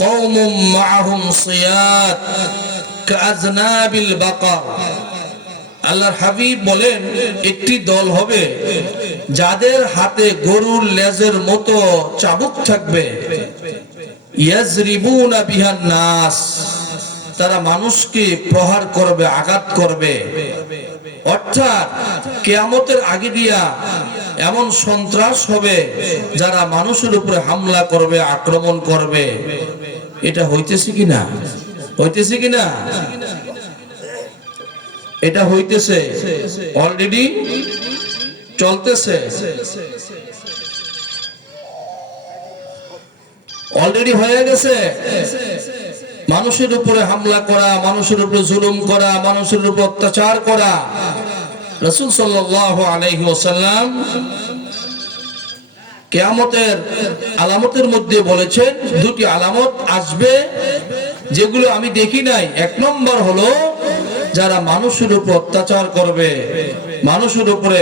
কওমুম মাআহুম সিয়াত কাআযনাবিল বাকার। আল্লাহর হাবিব বলেন, একটি দল হবে যাদের হাতে গরুর লেজের মতো চাবুক থাকবে। ইয়াজরিবুনা বিহান নাস, তারা মানুষকে প্রহার করবে, আঘাত করবে। অর্থাৎ কিয়ামতের আগে দিয়া এমন সন্ত্রাস হবে যারা মানুষের উপরে হামলা করবে, আক্রমণ করবে। এটা হইতেছে কিনা? হইতেছে কিনা? এটা হইতেছে, অলরেডি চলতেছে, অলরেডি হয়ে গেছে। মানুষের উপরে হামলা করা, মানুষের উপরে জুলুম করা, মানুষের উপর অত্যাচার করা। রাসূল সাল্লাল্লাহু আলাইহি ওয়াসাল্লাম কিয়ামতের আলামতের মধ্যে বলেছেন, দুটি আলামত আসবে যেগুলো আমি দেখি নাই। এক নম্বর হলো যারা মানুষের উপর অত্যাচার করবে, মানুষের উপরে